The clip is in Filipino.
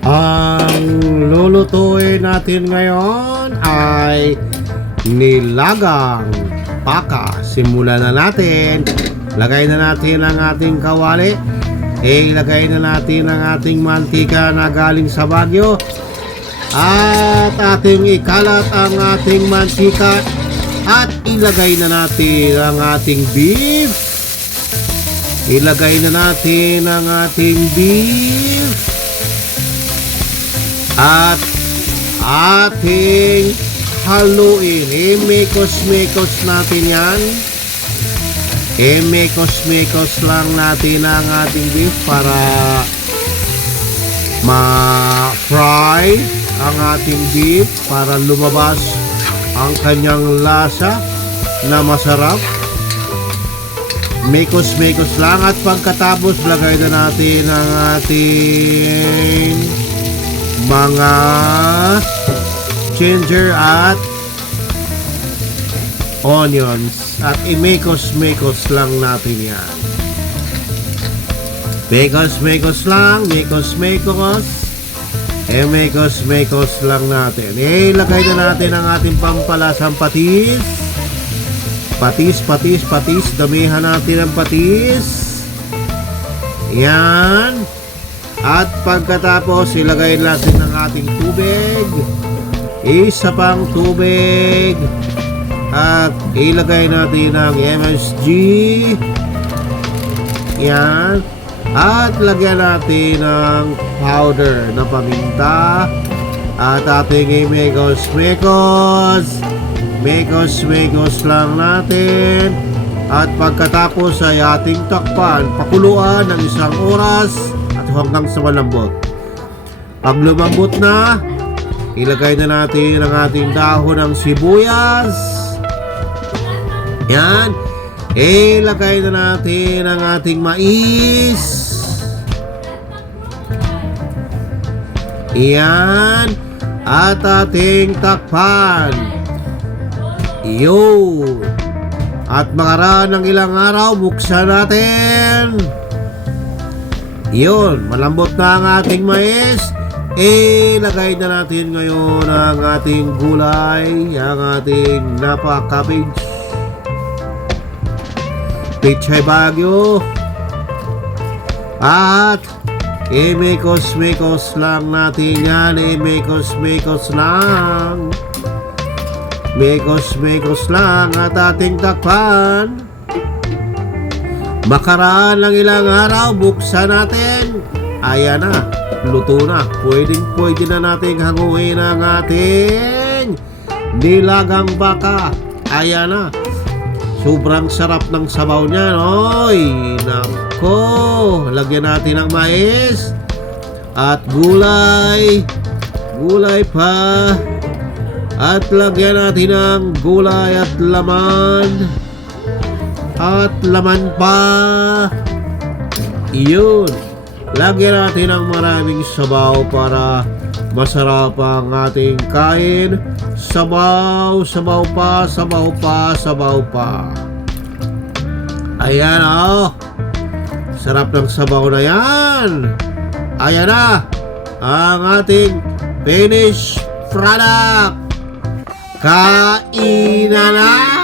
Ang lulutuin natin ngayon ay nilagang baka. Simulan na natin. Lagay na natin ang ating kawali. Ilagay na natin ang ating mantika na galing sa Baguio. At ating ikalat ang ating mantika. At ilagay na natin ang ating beef. Ilagay na natin ang ating beef. At ating haluin. Mekos-mekos natin yan. Mekos-mekos lang natin ang ating beef para ma-fry ang ating beef para lumabas ang kanyang lasa na masarap. Mekos-mekos lang at pagkatapos lagay na natin ang ating mga ginger at onions at imekos-mekos lang natin yan. Mekos-mekos lang, mekos-mekos. Mekos-mekos lang natin. Ilagay na natin ang ating pampalasang patis. Patis. Damihan natin ang patis. Yan. At pagkatapos, ilagay natin ang ating tubig. Isa pang tubig. At ilagay natin ang MSG. Yan. At lagyan natin ng powder na paminta. At ating imekos-mekos. Mekos-mekos lang natin. At pagkatapos ay ating takpan. Pakuluan ng 1 oras at hanggang sa malambot. Pag lumambot na, ilagay na natin ang ating dahon ng sibuyas. Yan. Ilagay na natin ang ating mais. Yan. At ating takpan. Yun. At makaraan ng ilang araw, buksan natin. Yun. Malambot na ang ating mais. Ilagay na natin ngayon ang ating gulay. Ang ating napaka-cabbage. Pechay Baguio. At mekos-mekos lang natin yan. Mekos-mekos lang. Mekos-mekos lang at ating takpan. Makaraan ng ilang araw, buksan natin. Ayan na, luto na. Pwede na nating hanguin ang ating nilagang baka. Ayan na. Sobrang sarap ng sabaw niya, oy. Nako, lagyan natin ng mais at gulay. Gulay pa. At lagyan natin ng gulay at laman. At laman pa. Iyon. Lagyan natin ng maraming sabaw para masarap ang ating kain. Sabaw pa. Ayan sarap ng sabaw na yan. Ayan na ang ating finished product. Kainan na.